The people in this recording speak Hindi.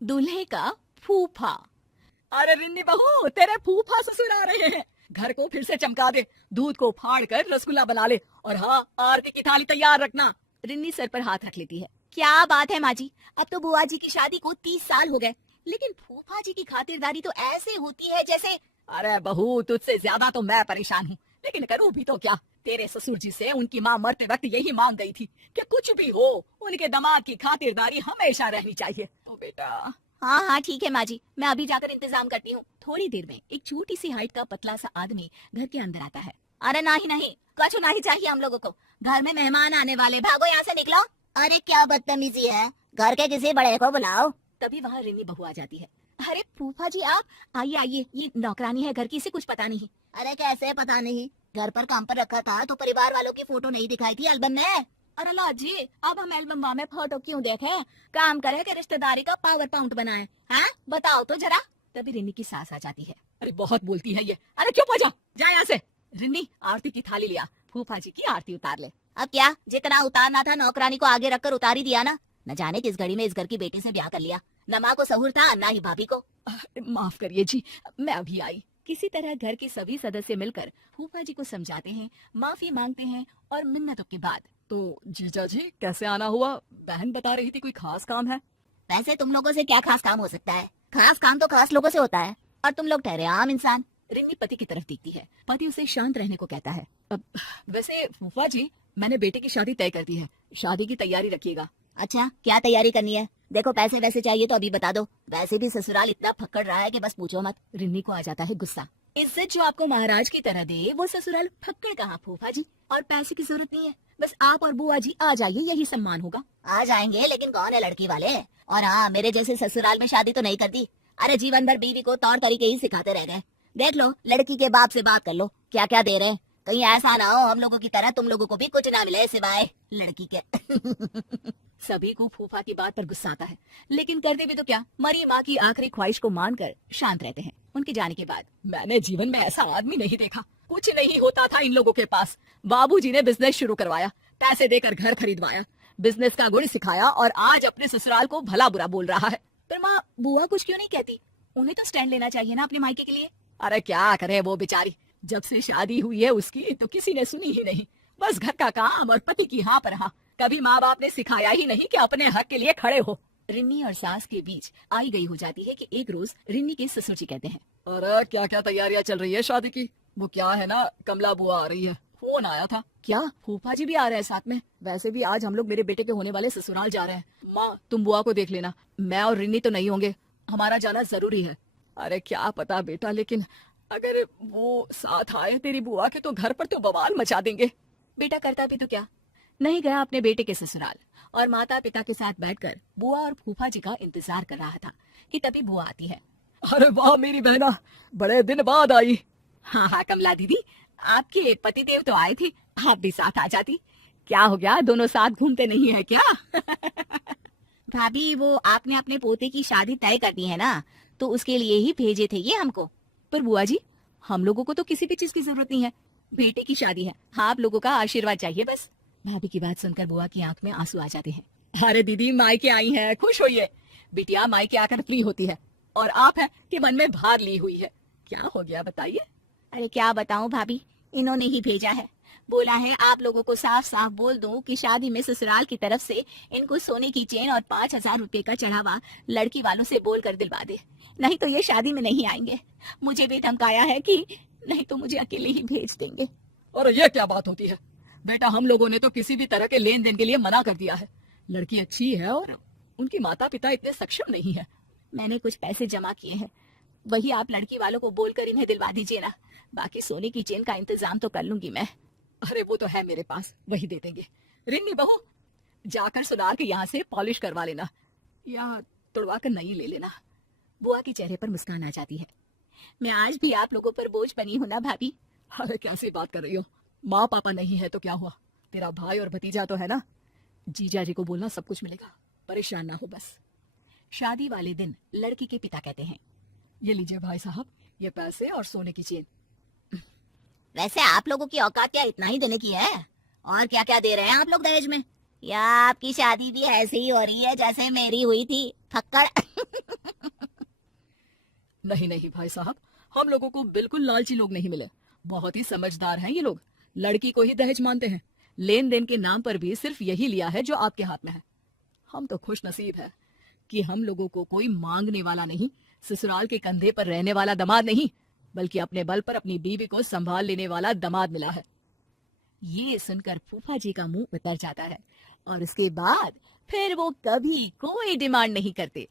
दूल्हे का फूफा। अरे रिन्नी बहू, तेरे फूफा ससुर आ रहे हैं। घर को फिर से चमका दे, दूध को फाड़ कर रसगुल्ला बना ले, और हाँ, आरती की थाली तैयार रखना। रिन्नी सर पर हाथ रख लेती है। क्या बात है माँ जी, अब तो बुआ जी की शादी को 30 साल हो गए, लेकिन फूफा जी की खातिरदारी तो ऐसे होती है जैसे। अरे बहू, तुझसे ज्यादा तो मैं परेशान हूँ, लेकिन करूँ भी तो क्या। तेरे ससुर जी से उनकी माँ मरते वक्त यही मांग गई थी कि कुछ भी हो, उनके दामाद की खातिरदारी हमेशा रहनी चाहिए। तो बेटा। हाँ हाँ ठीक है माँ जी, मैं अभी जाकर इंतजाम करती हूँ। थोड़ी देर में एक छोटी सी हाइट का पतला सा आदमी घर के अंदर आता है। अरे नहीं नहीं, कछु नहीं चाहिए हम लोगों को, घर में मेहमान आने वाले, भागो यहाँ से निकलो। अरे क्या बदतमीजी है, घर के किसी बड़े को बुलाओ। तभी वहाँ रिन्नी बहू आ जाती है। अरे फूफा जी आप, आइए आइए, ये नौकरानी है घर की, इसे कुछ पता नहीं। अरे कैसे पता नहीं, घर पर काम पर रखा था तो परिवार वालों की फोटो नहीं दिखाई थी एल्बम में। अरे ला जी, अब हम एल्बम में फोटो क्यों देखें, काम करे कि रिश्तेदारी का पावर पॉइंट बनाए, हैं? बताओ तो जरा। तभी रिन्नी की सास आ जाती है। अरे बहुत बोलती है ये, अरे चुप हो जा यहाँ से। रिन्नी, आरती की थाली लिया, फूफा जी की आरती उतार ले। अब क्या, जितना उतारना था नौकरानी को आगे रखकर उतार ही दिया ना। न जाने किस घड़ी में इस घर की बेटी से ब्याह कर लिया, न माँ को सहूर था न ही भाभी को। माफ करिए जी, मैं अभी आई। किसी तरह घर के सभी सदस्य मिलकर फूफा जी को समझाते हैं, माफी मांगते हैं, और मिन्नतों के बाद। तो जीजा जी कैसे आना हुआ, बहन बता रही थी कोई खास काम है। वैसे तुम लोगों से क्या खास काम हो सकता है, खास काम तो खास लोगों से होता है, और तुम लोग ठहरे आम इंसान। रिन्नी पति की तरफ देखती है, पति उसे शांत रहने को कहता है। अब वैसे फूफा जी, मैंने बेटे की शादी तय कर दी है, शादी की तैयारी रखिएगा। अच्छा, क्या तैयारी करनी है? देखो पैसे वैसे चाहिए तो अभी बता दो, वैसे भी ससुराल इतना फक्कड़ रहा है कि बस पूछो मत। रिन्नी को आ जाता है गुस्सा। इज्जत जो आपको महाराज की तरह दे, वो ससुराल फक्कड़ कहाँ फूफा जी, और पैसे की जरूरत नहीं है, बस आप और बुआ जी आ जाइए, यही सम्मान होगा। आ जाएंगे, लेकिन कौन है लड़की वाले, और हाँ, मेरे जैसे ससुराल में शादी तो नहीं करती। अरे जीवन भर बीवी को तौर तरीके ही सिखाते रह गए। देख लो, लड़की के बाप से बात कर लो, क्या क्या दे रहे हैं, कहीं ऐसा ना हो हम लोगों की तरह तुम लोगों को भी कुछ ना मिले सिवाय लड़की के। सभी को फूफा की बात पर गुस्सा आता है, लेकिन कर दे भी तो क्या, मरी माँ की आखिरी ख्वाहिश को मानकर शांत रहते हैं। उनके जाने के बाद मैंने जीवन में ऐसा आदमी नहीं देखा, कुछ नहीं होता था इन लोगों के पास। बाबूजी ने बिजनेस शुरू करवाया, पैसे देकर घर खरीदवाया, बिजनेस का गुण सिखाया, और आज अपने ससुराल को भला बुरा बोल रहा है। पर माँ, बुआ कुछ क्यों नहीं कहती, उन्हें तो स्टैंड लेना चाहिए ना अपने मायके के लिए। अरे क्या करे वो बेचारी, जब से शादी हुई है उसकी तो किसी ने सुनी ही नहीं, बस घर का काम और पति की हाँ पर हाँ। कभी माँ बाप ने सिखाया ही नहीं कि अपने हक के लिए खड़े हो। रिन्नी और सास के बीच आई गई हो जाती है कि एक रोज रिन्नी के ससुर जी कहते हैं, अरे क्या क्या तैयारियां चल रही है शादी की, वो क्या है ना, कमला बुआ आ रही है, फोन आया था। क्या फूफा जी भी आ रहे हैं साथ में? वैसे भी आज हम लोग मेरे बेटे के होने वाले ससुराल जा रहे हैं। माँ तुम बुआ को देख लेना, मैं और रिन्नी तो नहीं होंगे, हमारा जाना जरूरी है। अरे क्या पता बेटा, लेकिन अगर वो साथ आए तेरी बुआ के तो घर पर तो बवाल मचा देंगे। बेटा करता भी तो क्या, नहीं गया अपने बेटे के ससुराल, और माता पिता के साथ बैठकर बुआ और फूफा जी का इंतजार कर रहा था कि तभी बुआ आती है। अरे वाह मेरी बहना, बड़े दिन बाद आई। हाँ हाँ कमला दीदी, आपके पतिदेव तो आए थे, आप भी साथ आ जाती। क्या हो गया, दोनों साथ घूमते नहीं है क्या? भाभी, वो आपने अपने पोते की शादी तय कर दी है ना, तो उसके लिए ही भेजे थे ये हमको। पर बुआ जी, हम लोगों को तो किसी भी चीज की जरूरत नहीं है, बेटे की शादी है, हाँ आप लोगों का आशीर्वाद चाहिए बस। भाभी की बात सुनकर बुआ की आंख में आंसू आ जाते हैं। अरे दीदी, मायके आई हैं, खुश होइए। बिटिया मायके आकर फ्री होती है, और आप है कि मन में भार ली हुई है। क्या हो गया बताइए? अरे क्या बताऊं भाभी, इन्होंने ही भेजा है, बोला है आप लोगों को साफ साफ बोल दूं कि शादी में ससुराल की तरफ से इनको सोने की चेन और 5,000 रुपए का चढ़ावा लड़की वालों से बोल कर दिलवा दे, नहीं तो ये शादी में नहीं आएंगे। मुझे भी धमकाया है कि नहीं तो मुझे अकेले ही भेज देंगे। और ये क्या बात होती है बेटा, हम लोगों ने तो किसी भी तरह के लेन देन के लिए मना कर दिया है। लड़की अच्छी है और उनकी माता पिता इतने सक्षम नहीं है। मैंने कुछ पैसे जमा किए हैं, वही आप लड़की वालों को बोलकर इन्हें दिलवा दीजिए ना, बाकी सोने की चेन का इंतजाम तो कर लूंगी मैं। अरे वो तो है मेरे पास, वही दे देंगे। रिन्नी बहू, जाकर सुनार के यहाँ से पॉलिश करवा लेना, या तुड़वा कर नई ले लेना। बुआ के चेहरे पर मुस्कान आ जाती है। मैं आज भी आप लोगों पर बोझ बनी हूँ ना भाभी। अरे कैसी बात कर रही हो, माँ पापा नहीं है तो क्या हुआ, तेरा भाई और भतीजा तो है ना। जीजा जी को बोलना सब कुछ मिलेगा, परेशान ना हो बस। शादी वाले दिन लड़की के पिता कहते हैं, ये लीजिए भाई साहब, ये पैसे और सोने की चेन। वैसे आप लोगों की औकात क्या इतना ही देने की है, और क्या क्या दे रहे हैं आप लोग दहेज में? या आपकी शादी भी ऐसे ही हो रही है जैसे मेरी हुई थी, फक्कड़। नहीं नहीं भाई साहब, हम लोगों को बिल्कुल लालची लोग नहीं मिले। बहुत ही समझदार हैं ये लोग। लड़की को ही दहेज मानते हैं। लेन देन के नाम पर भी सिर्फ यही लिया है जो आपके हाथ में है। हम तो खुश नसीब है कि हम लोगों को कोई मांगने वाला नहीं, ससुराल के कंधे पर रहने वाला दामाद नहीं, बल्कि अपने बल पर अपनी बीवी को संभाल लेने वाला दामाद मिला है। ये सुनकर फूफा जी का मुंह उतर जाता है और उसके बाद फिर वो कभी कोई डिमांड नहीं करते।